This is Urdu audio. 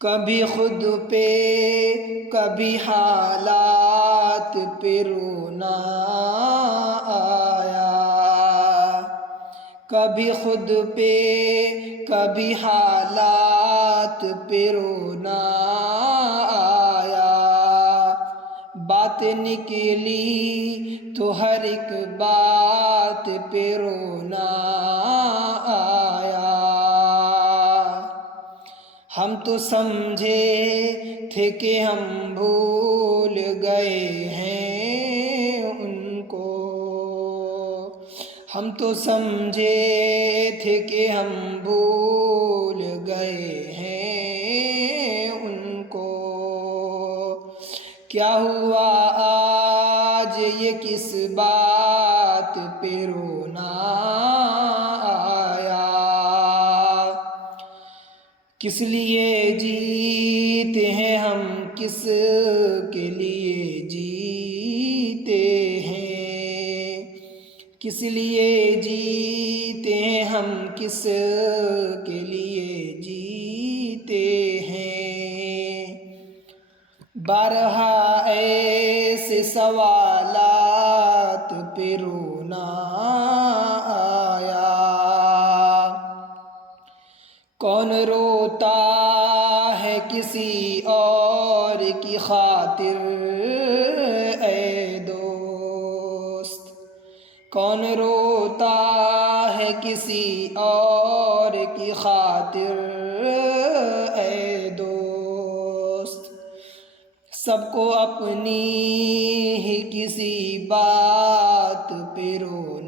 کبھی خود پہ کبھی حالات پہ رونا آیا، کبھی خود پہ کبھی حالات پہ رونا آیا، بات نکلی تو ہر ایک بات پہ رونا آیا۔ ہم تو سمجھے تھے کہ ہم بھول گئے ہیں ان کو، ہم تو سمجھے تھے کہ ہم بھول گئے ہیں ان کو، کیا ہوا آج یہ کس بات پہ رونا آیا؟ کس لیے جیتے ہیں ہم، کس کے لیے جیتے ہیں، کس لیے جیتے ہیں ہم، کس کے لیے جیتے ہیں؟ بارہا ایسے سوالات پہ رونا آیا، کون روتا ہے کسی اور کی خاطر اے دوست، کون روتا ہے کسی اور کی خاطر اے دوست، سب کو اپنی ہی کسی بات پہ رونا